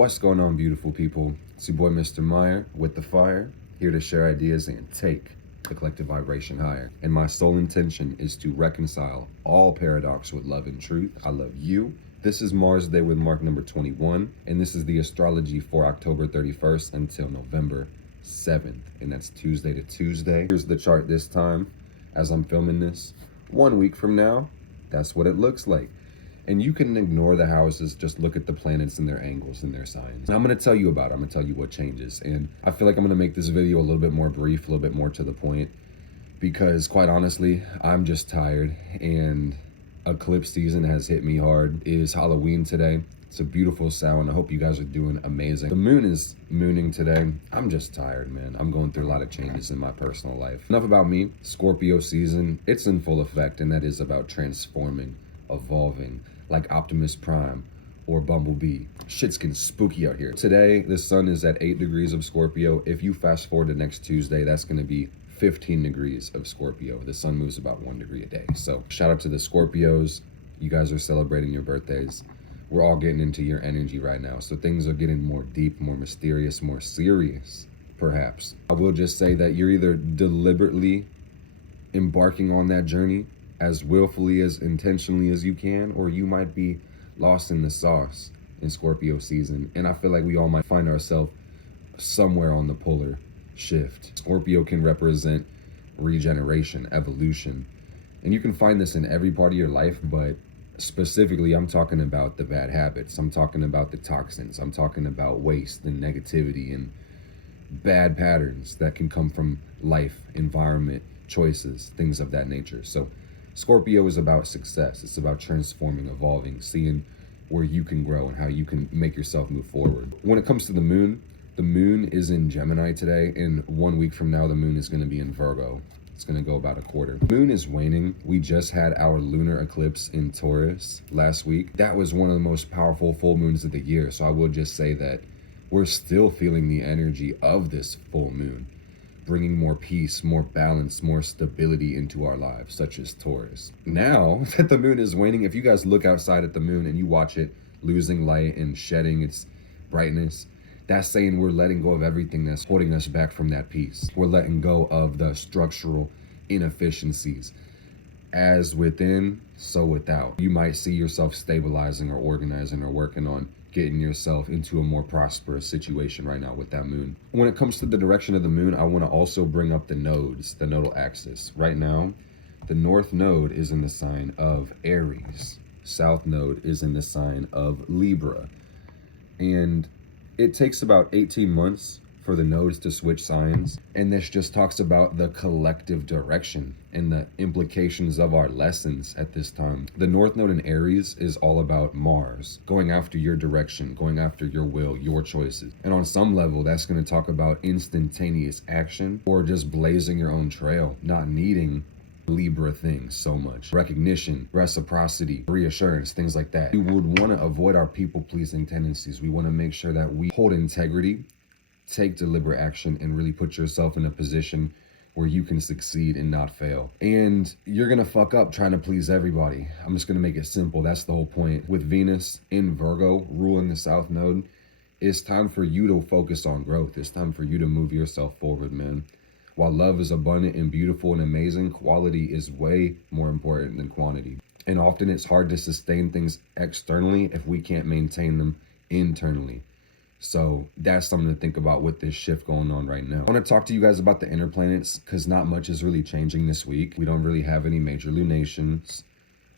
What's going on, beautiful people? It's your boy Mr. Meyer with the fire, here to share ideas and take the collective vibration higher. And my sole intention is to reconcile all paradox with love and truth. I love you. This is Mars Day with Mark number 21, and this is the astrology for October 31st until November 7th, and that's Tuesday to Tuesday. Here's the chart this time as I'm filming this. 1 week from now, that's what it looks like. And you can ignore the houses, just look at the planets and their angles and their signs. And I'm going to tell you about it. I'm going to tell you what changes. And I feel like I'm going to make this video a little bit more brief, a little bit more to the point, because quite honestly, I'm just tired and eclipse season has hit me hard. It is Halloween today. It's a beautiful sound. I hope you guys are doing amazing. The moon is mooning today. I'm just tired, man. I'm going through a lot of changes in my personal life. Enough about me. Scorpio season, it's in full effect, and that is about transforming, evolving, like Optimus Prime or Bumblebee. Shit's getting spooky out here. Today, the sun is at 8 degrees of Scorpio. If you fast forward to next Tuesday, that's gonna be 15 degrees of Scorpio. The sun moves about 1 degree a day. So shout out to the Scorpios. You guys are celebrating your birthdays. We're all getting into your energy right now. So things are getting more deep, more mysterious, more serious, perhaps. I will just say that you're either deliberately embarking on that journey as willfully, as intentionally as you can, or you might be lost in the sauce in Scorpio season. And I feel like we all might find ourselves somewhere on the polar shift. Scorpio can represent regeneration, evolution. And you can find this in every part of your life, but specifically, I'm talking about the bad habits. I'm talking about the toxins. I'm talking about waste and negativity and bad patterns that can come from life, environment, choices, things of that nature. So Scorpio is about success. It's about transforming, evolving, seeing where you can grow and how you can make yourself move forward. When it comes to the moon is in Gemini today, and 1 week from now, the moon is going to be in Virgo. It's going to go about a quarter. Moon is waning. We just had our lunar eclipse in Taurus last week. That was one of the most powerful full moons of the year. So I will just say that we're still feeling the energy of this full moon, bringing more peace, more balance, more stability into our lives, such as Taurus. Now that the moon is waning, if you guys look outside at the moon and you watch it losing light and shedding its brightness, that's saying we're letting go of everything that's holding us back from that peace. We're letting go of the structural inefficiencies. As within, so without. You might see yourself stabilizing or organizing or working on getting yourself into a more prosperous situation right now with that moon. When it comes to the direction of the moon, I want to also bring up the nodes, the nodal axis. Right now, the north node is in the sign of Aries. South node is in the sign of Libra. And it takes about 18 months for the nodes to switch signs. And this just talks about the collective direction and the implications of our lessons at this time. The North Node in Aries is all about Mars, going after your direction, going after your will, your choices. And on some level, that's going to talk about instantaneous action or just blazing your own trail, not needing Libra things so much. Recognition, reciprocity, reassurance, things like that. We would want to avoid our people-pleasing tendencies. We want to make sure that we hold integrity, take deliberate action, and really put yourself in a position where you can succeed and not fail. And you're gonna fuck up trying to please everybody. I'm just gonna make it simple. That's the whole point. With Venus in Virgo ruling the South Node, it's time for you to focus on growth. It's time for you to move yourself forward, man. While love is abundant and beautiful and amazing, quality is way more important than quantity. And often it's hard to sustain things externally if we can't maintain them internally. So that's something to think about with this shift going on right now. I want to talk to you guys about the inner planets because not much is really changing this week. We don't really have any major lunations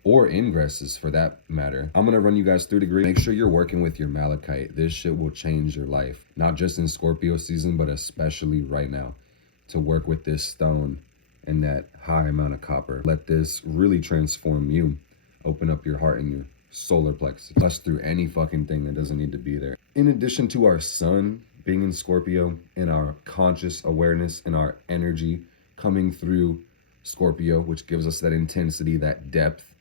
or ingresses for that matter. I'm going to run you guys through degrees. Make sure you're working with your malachite. This shit will change your life, not just in Scorpio season, but especially right now, to work with this stone and that high amount of copper. Let this really transform you. Open up your heart and your solar plexus. Bust through any fucking thing that doesn't need to be there. In addition to our sun being in Scorpio and our conscious awareness and our energy coming through Scorpio, which gives us that intensity, that depth,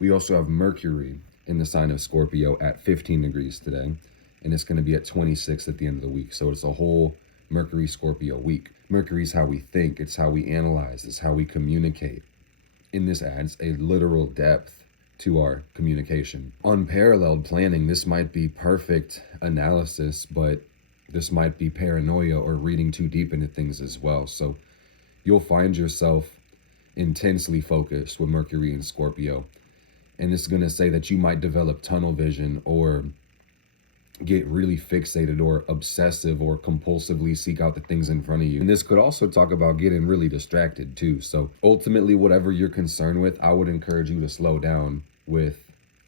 we also have Mercury in the sign of Scorpio at 15 degrees today, and it's going to be at 26 at the end of the week. So it's a whole Mercury Scorpio week. Mercury is how we think, it's how we analyze, it's how we communicate. And this adds a literal depth to our communication. Unparalleled planning, this might be perfect analysis, but this might be paranoia or reading too deep into things as well. So you'll find yourself intensely focused with Mercury and Scorpio. And it's going to say that you might develop tunnel vision or get really fixated or obsessive or compulsively seek out the things in front of you. And this could also talk about getting really distracted too. So ultimately, whatever you're concerned with, I would encourage you to slow down with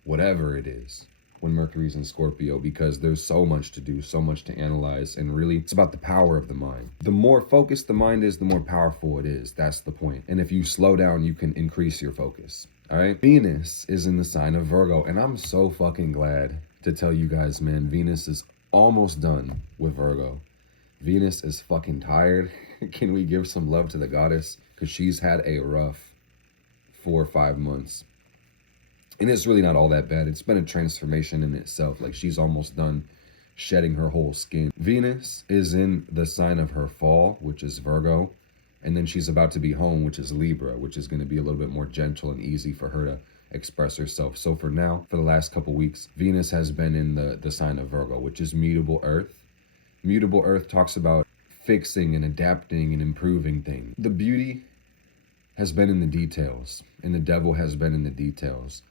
whatever it is when Mercury's in Scorpio, because there's so much to do, so much to analyze, and really it's about the power of the mind. The more focused the mind is, the more powerful it is. That's the point. And if you slow down, you can increase your focus. All right. Venus is in the sign of Virgo, and I'm so fucking glad to tell you guys, man, Venus is almost done with Virgo. Venus is fucking tired. Can we give some love to the goddess? Because she's had a rough 4 or 5 months. And it's really not all that bad. It's been a transformation in itself. Like, she's almost done shedding her whole skin. Venus is in the sign of her fall, which is Virgo. And then she's about to be home, which is Libra, which is going to be a little bit more gentle and easy for her to express herself. So for now, for the last couple weeks, Venus has been in the sign of Virgo, which is mutable earth. Mutable earth talks about fixing and adapting and improving things. The beauty has been in the details, and the devil has been in the details.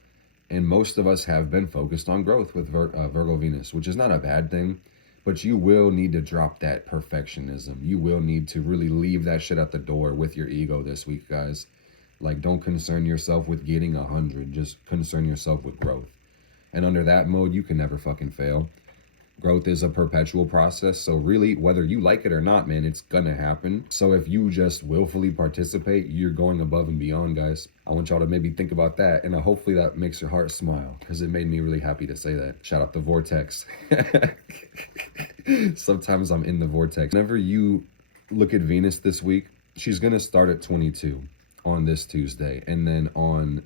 And most of us have been focused on growth with Virgo Venus, which is not a bad thing, but you will need to drop that perfectionism. You will need to really leave that shit at the door with your ego this week, guys. Like, don't concern yourself with getting 100. Just concern yourself with growth. And under that mode, you can never fucking fail. Growth is a perpetual process. So really, whether you like it or not, man, it's gonna happen. So if you just willfully participate, you're going above and beyond, guys. I want y'all to maybe think about that. And hopefully that makes your heart smile, because it made me really happy to say that. Shout out the vortex. Sometimes I'm in the vortex. Whenever you look at Venus this week, she's gonna start at 22 on this Tuesday. And then on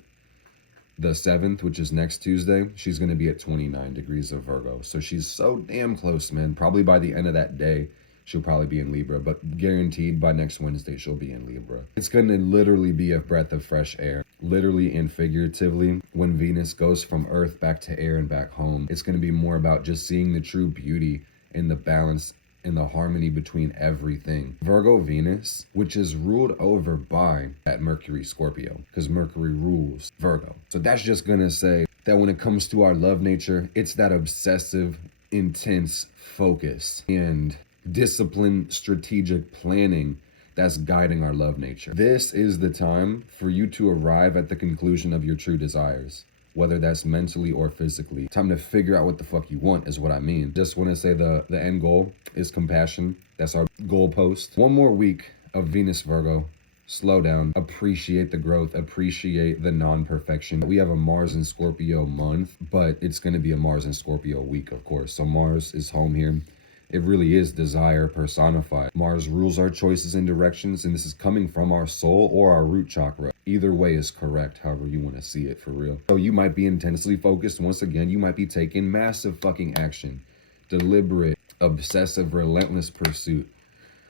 the 7th, which is next Tuesday, she's going to be at 29 degrees of Virgo. So she's so damn close, man. Probably by the end of that day, she'll probably be in Libra, but guaranteed by next Wednesday, she'll be in Libra. It's going to literally be a breath of fresh air, literally and figuratively. When Venus goes from Earth back to air and back home, it's going to be more about just seeing the true beauty and the balance and the harmony between everything. Virgo Venus, which is ruled over by that Mercury Scorpio, because Mercury rules Virgo. So that's just gonna say that when it comes to our love nature, it's that obsessive, intense focus and disciplined, strategic planning that's guiding our love nature. This is the time for you to arrive at the conclusion of your true desires, whether that's mentally or physically. Time to figure out what the fuck you want is what I mean. Just want to say the end goal is compassion. That's our goal post. 1 more week of Venus Virgo. Slow down, appreciate the growth, appreciate the non-perfection. We have a Mars and Scorpio month, but it's going to be a Mars and Scorpio week, of course. So Mars is home here. It really is desire personified. Mars rules our choices and directions, and this is coming from our soul or our root chakra. Either way is correct, however you want to see it, for real. So you might be intensely focused. Once again, you might be taking massive fucking action. Deliberate, obsessive, relentless pursuit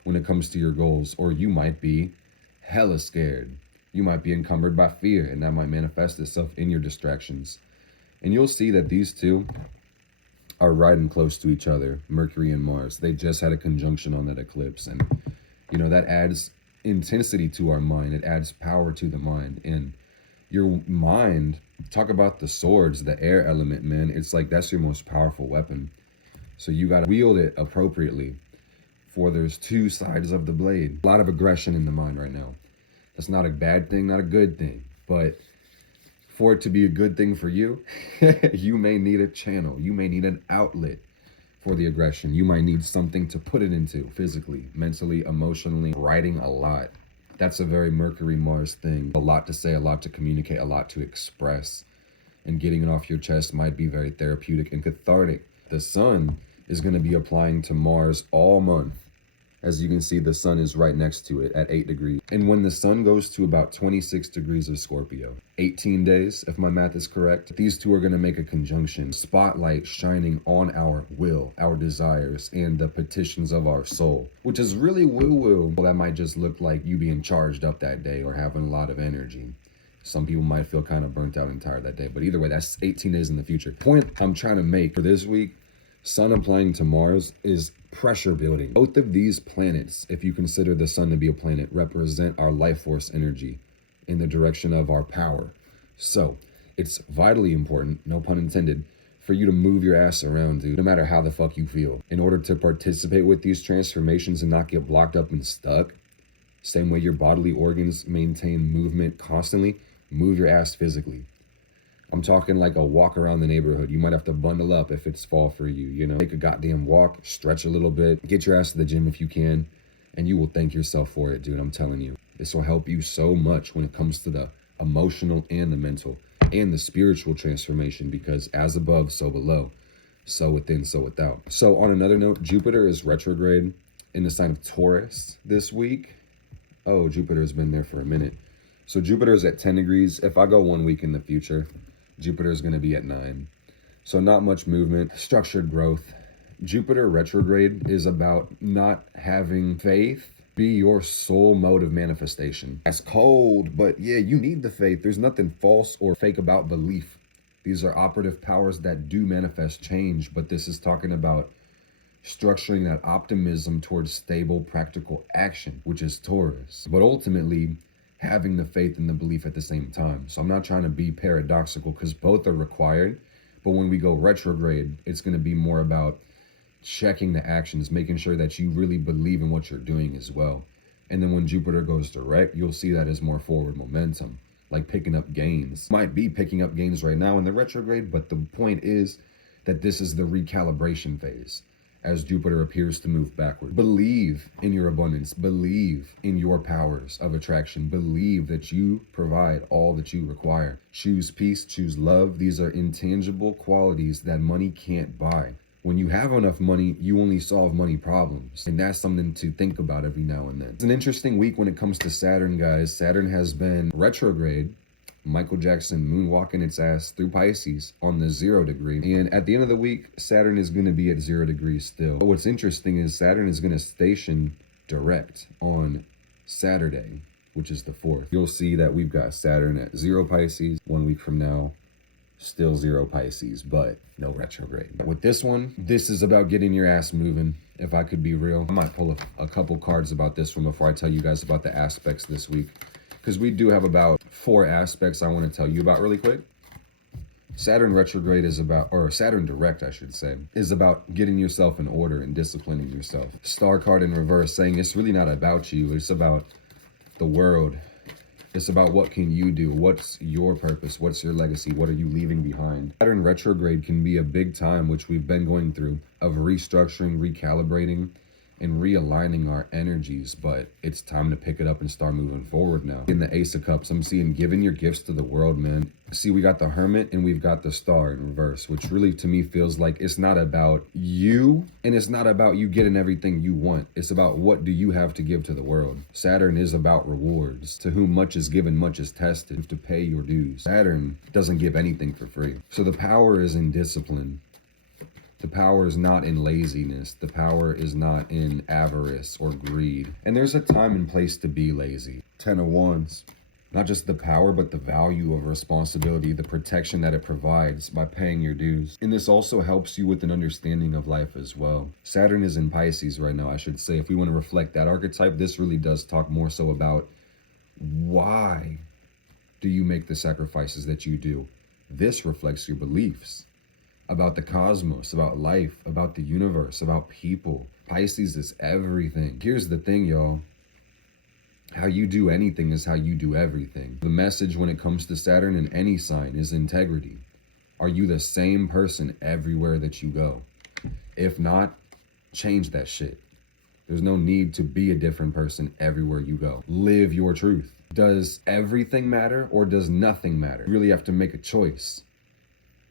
when it comes to your goals. Or you might be hella scared. You might be encumbered by fear, and that might manifest itself in your distractions. And you'll see that these two are riding close to each other, Mercury and Mars. They just had a conjunction on that eclipse, and you know, that adds intensity to our mind. It adds power to the mind. And your mind, talk about the swords, the air element, man. It's like that's your most powerful weapon. So you got to wield it appropriately, for there's 2 sides of the blade. A lot of aggression in the mind right now. That's not a bad thing, not a good thing, but for it to be a good thing for you, you may need a channel. You may need an outlet for the aggression. You might need something to put it into physically, mentally, emotionally. Writing a lot. That's a very Mercury Mars thing. A lot to say, a lot to communicate, a lot to express. And getting it off your chest might be very therapeutic and cathartic. The sun is going to be applying to Mars all month. As you can see, the sun is right next to it at 8 degrees. And when the sun goes to about 26 degrees of Scorpio, 18 days, if my math is correct, these two are going to make a conjunction. Spotlight shining on our will, our desires, and the petitions of our soul, which is really woo-woo. Well, that might just look like you being charged up that day or having a lot of energy. Some people might feel kind of burnt out and tired that day, but either way, that's 18 days in the future. Point I'm trying to make for this week, Sun applying to Mars is pressure building. Both of these planets, if you consider the Sun to be a planet, represent our life force energy in the direction of our power. So it's vitally important, no pun intended, for you to move your ass around, dude, no matter how the fuck you feel. In order to participate with these transformations and not get blocked up and stuck, same way your bodily organs maintain movement constantly, move your ass physically. I'm talking like a walk around the neighborhood. You might have to bundle up if it's fall for you, you know? Take a goddamn walk, stretch a little bit, get your ass to the gym if you can, and you will thank yourself for it, dude, I'm telling you. This will help you so much when it comes to the emotional and the mental and the spiritual transformation, because as above, so below, so within, so without. So on another note, Jupiter is retrograde in the sign of Taurus this week. Oh, Jupiter's been there for a minute. So Jupiter's at 10 degrees. If I go 1 week in the future, Jupiter's going to be at 9. So not much movement, structured growth. Jupiter retrograde is about not having faith be your sole mode of manifestation. That's cold, but yeah, you need the faith. There's nothing false or fake about belief. These are operative powers that do manifest change, but this is talking about structuring that optimism towards stable, practical action, which is Taurus. But ultimately, having the faith and the belief at the same time. So I'm not trying to be paradoxical because both are required. But when we go retrograde, it's going to be more about checking the actions, making sure that you really believe in what you're doing as well. And then when Jupiter goes direct, you'll see that as more forward momentum, like picking up gains. Might be picking up gains right now in the retrograde, but the point is that this is the recalibration phase as Jupiter appears to move backward. Believe in your abundance, believe in your powers of attraction, believe that you provide all that you require. Choose peace, choose love. These are intangible qualities that money can't buy. When you have enough money, you only solve money problems. And that's something to think about every now and then. It's an interesting week when it comes to Saturn, guys. Saturn has been retrograde. Michael Jackson moonwalking its ass through Pisces on the 0 degree. And at the end of the week, Saturn is going to be at 0 degrees still. But what's interesting is Saturn is going to station direct on Saturday, which is the 4th. You'll see that we've got Saturn at 0 Pisces. 1 week from now, still 0 Pisces, but no retrograde. With this one, this is about getting your ass moving. If I could be real, I might pull a couple cards about this one before I tell you guys about the aspects this week, because we do have about 4 aspects I want to tell you about really quick. Saturn retrograde is about, or Saturn direct, I should say, is about getting yourself in order and disciplining yourself. Star card in reverse saying it's really not about you. It's about the world. It's about what can you do? What's your purpose? What's your legacy? What are you leaving behind? Saturn retrograde can be a big time, which we've been going through, of restructuring, recalibrating, and realigning our energies, but it's time to pick it up and start moving forward now. In the Ace of Cups, I'm seeing giving your gifts to the world, man. See, we got the Hermit and we've got the Star in reverse, which really to me feels like it's not about you and it's not about you getting everything you want. It's about what do you have to give to the world. Saturn is about rewards. To whom much is given, much is tested. You have to pay your dues. Saturn doesn't give anything for free. So the power is in discipline. The power is not in laziness. The power is not in avarice or greed. And there's a time and place to be lazy. 10 of Wands. Not just the power, but the value of responsibility, the protection that it provides by paying your dues. And this also helps you with an understanding of life as well. Saturn is in Pisces right now, I should say. If we want to reflect that archetype, this really does talk more so about why do you make the sacrifices that you do. This reflects your beliefs about the cosmos, about life, about the universe, about people. Pisces is everything. Here's the thing, y'all. How you do anything is how you do everything. The message when it comes to Saturn in any sign is integrity. Are you the same person everywhere that you go? If not, change that shit. There's no need to be a different person everywhere you go. Live your truth. Does everything matter or does nothing matter? You really have to make a choice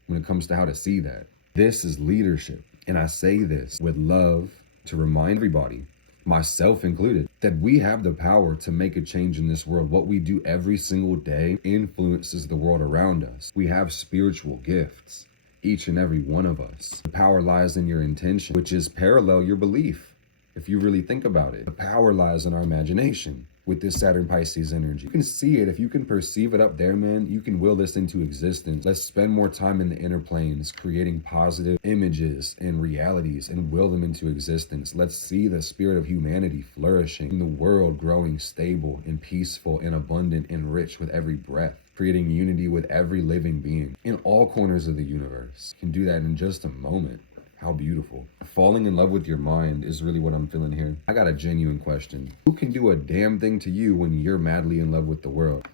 when it comes to how to see that. This is leadership. And I say this with love to remind everybody, myself included, that we have the power to make a change in this world. What we do every single day influences the world around us. We have spiritual gifts, each and every one of us. The power lies in your intention, which is parallel your belief. If you really think about it, the power lies in our imagination. with this Saturn Pisces energy. You can see it. If you can perceive it up there, man, you can will this into existence. Let's spend more time in the inner planes, creating positive images and realities and will them into existence. Let's see the spirit of humanity flourishing, the world growing stable and peaceful and abundant and rich with every breath, creating unity with every living being in all corners of the universe. You can do that in just a moment. How beautiful. Falling in love with your mind is really what I'm feeling here. I got a genuine question. Who can do a damn thing to you when you're madly in love with the world?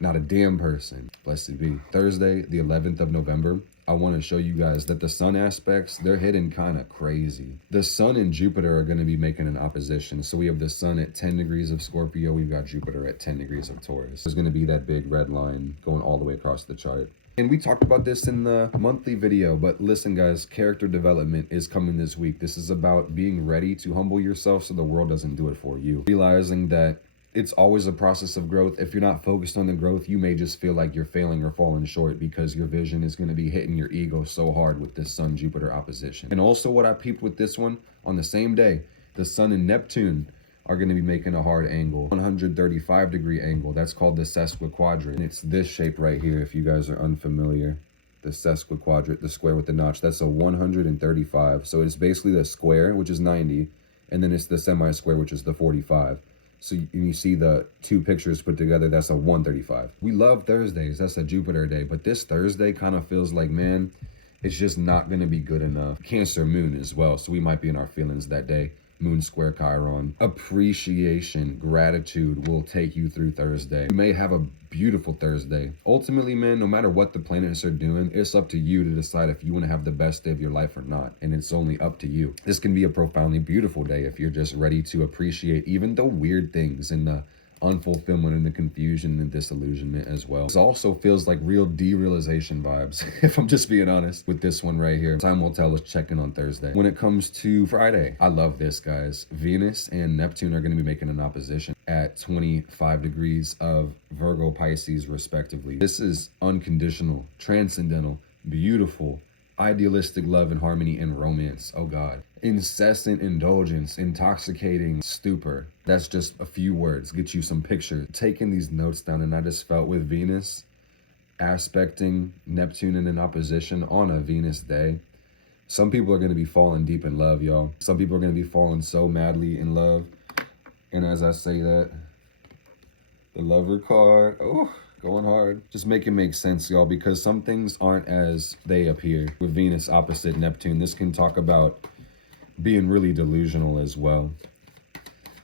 Not a damn person. Blessed be. Thursday, the 11th of November, I want to show you guys that the sun aspects, they're hitting kind of crazy. The sun and Jupiter are going to be making an opposition. So we have the sun at 10 degrees of Scorpio. We've got Jupiter at 10 degrees of Taurus. There's going to be that big red line going all the way across the chart. And we talked about this in the monthly video, but listen guys, character development is coming this week. This is about being ready to humble yourself so the world doesn't do it for you. Realizing that it's always a process of growth. If you're not focused on the growth, you may just feel like you're failing or falling short because your vision is going to be hitting your ego so hard with this Sun-Jupiter opposition. And also what I peeped with this one, on the same day, the Sun and Neptune are going to be making a hard angle, 135 degree angle. That's called the sesquiquadrant. And it's this shape right here, if you guys are unfamiliar. The sesquiquadrant, the square with the notch, that's a 135. So it's basically the square, which is 90, and then it's the semi-square, which is the 45. So you see the two pictures put together, that's a 135. We love Thursdays, that's a Jupiter day, but this Thursday kind of feels like, man, it's just not going to be good enough. Cancer moon as well, so we might be in our feelings that day. Moon square Chiron. Appreciation, gratitude will take you through Thursday. You may have a beautiful Thursday. Ultimately, man, no matter what the planets are doing, it's up to you to decide if you want to have the best day of your life or not. And it's only up to you. This can be a profoundly beautiful day if you're just ready to appreciate even the weird things and the unfulfillment and the confusion and disillusionment as well. This also feels like real derealization vibes, if I'm just being honest with this one right here. Time will tell. Let's check in on Thursday. When it comes to Friday, I love this, guys. Venus and Neptune are going to be making an opposition at 25 degrees of Virgo Pisces respectively. This is unconditional, transcendental, beautiful, idealistic love and harmony and romance. Oh God. Incessant indulgence, intoxicating stupor. That's just a few words. Get you some pictures. Taking these notes down, and I just felt with Venus aspecting Neptune in an opposition on a Venus day, some people are going to be falling deep in love, y'all. Some people are going to be falling so madly in love. And as I say that, the Lover card, oh, going hard. Just make it make sense, y'all, because some things aren't as they appear. With Venus opposite Neptune, this can talk about being really delusional as well.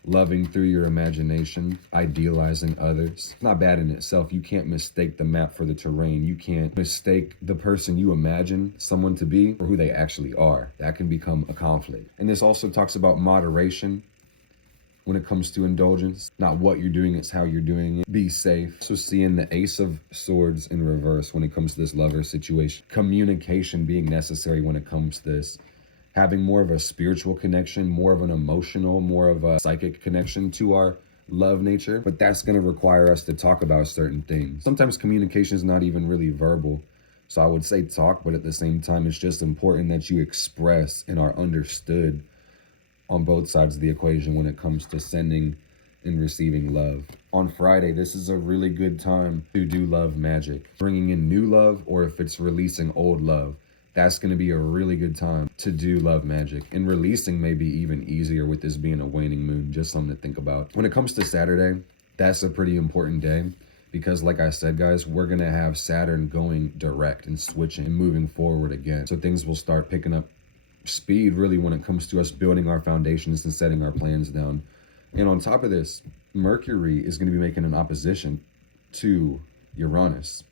Loving through your imagination, idealizing others. Not bad in itself. You can't mistake the map for the terrain. You can't mistake the person you imagine someone to be for who they actually are. That can become a conflict. And this also talks about moderation when it comes to indulgence. Not what you're doing, it's how you're doing it. Be safe. So seeing the Ace of Swords in reverse when it comes to this lover situation. Communication being necessary when it comes to this. Having more of a spiritual connection, more of an emotional, more of a psychic connection to our love nature. But that's going to require us to talk about certain things. Sometimes communication is not even really verbal. So I would say talk, but at the same time, it's just important that you express and are understood on both sides of the equation when it comes to sending and receiving love. On Friday, this is a really good time to do love magic. Bringing in new love, or if it's releasing old love. That's going to be a really good time to do love magic. And releasing may be even easier with this being a waning moon. Just something to think about. When it comes to Saturday, that's a pretty important day because like I said, guys, we're going to have Saturn going direct and switching and moving forward again. So things will start picking up speed really when it comes to us building our foundations and setting our plans down. And on top of this, Mercury is going to be making an opposition to Uranus.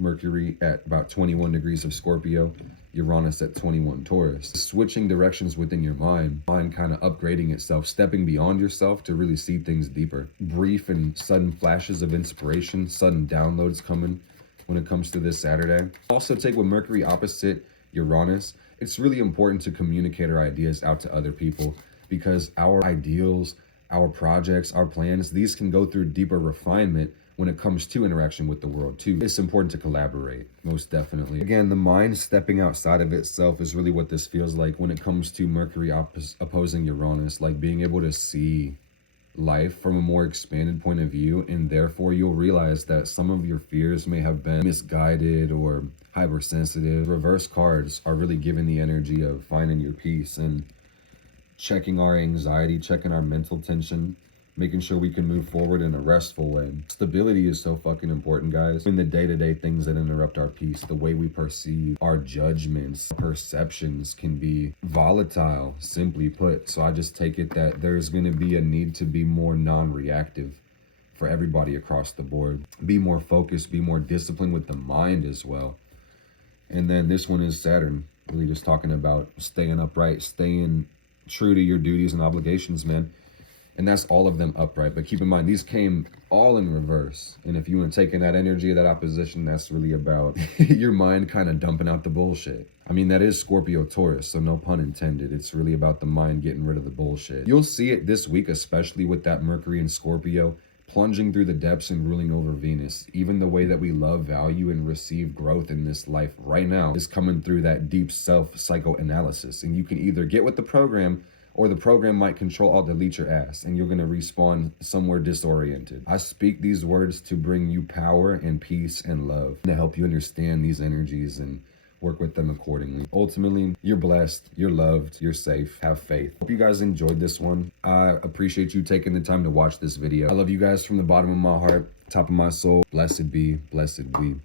Mercury at about 21 degrees of Scorpio, Uranus at 21 Taurus. Switching directions within your mind kind of upgrading itself, stepping beyond yourself to really see things deeper. Brief and sudden flashes of inspiration, sudden downloads coming when it comes to this Saturday. Also take with Mercury opposite Uranus, it's really important to communicate our ideas out to other people because our ideals, our projects, our plans, these can go through deeper refinement when it comes to interaction with the world too. It's important to collaborate, most definitely. Again, the mind stepping outside of itself is really what this feels like when it comes to Mercury opposing Uranus, like being able to see life from a more expanded point of view, and therefore you'll realize that some of your fears may have been misguided or hypersensitive. Reverse cards are really giving the energy of finding your peace and checking our anxiety, checking our mental tension, making sure we can move forward in a restful way. Stability is so fucking important, guys. In the day-to-day things that interrupt our peace, the way we perceive, our judgments, perceptions can be volatile, simply put. So I just take it that there's going to be a need to be more non-reactive for everybody across the board. Be more focused, be more disciplined with the mind as well. And then this one is Saturn, really just talking about staying upright, staying true to your duties and obligations, man. And that's all of them upright. But keep in mind, these came all in reverse. And if you want to take in that energy of that opposition, that's really about your mind kind of dumping out the bullshit. I mean, that is Scorpio Taurus, so no pun intended. It's really about the mind getting rid of the bullshit. You'll see it this week, especially with that Mercury and Scorpio plunging through the depths and ruling over Venus. Even the way that we love, value, and receive growth in this life right now is coming through that deep self psychoanalysis. And you can either get with the program, or the program might control alt delete your ass and you're going to respawn somewhere disoriented. I speak these words to bring you power and peace and love, to help you understand these energies and work with them accordingly. Ultimately, you're blessed, you're loved, you're safe, have faith. Hope you guys enjoyed this one. I appreciate you taking the time to watch this video. I love you guys from the bottom of my heart, top of my soul. Blessed be, blessed be.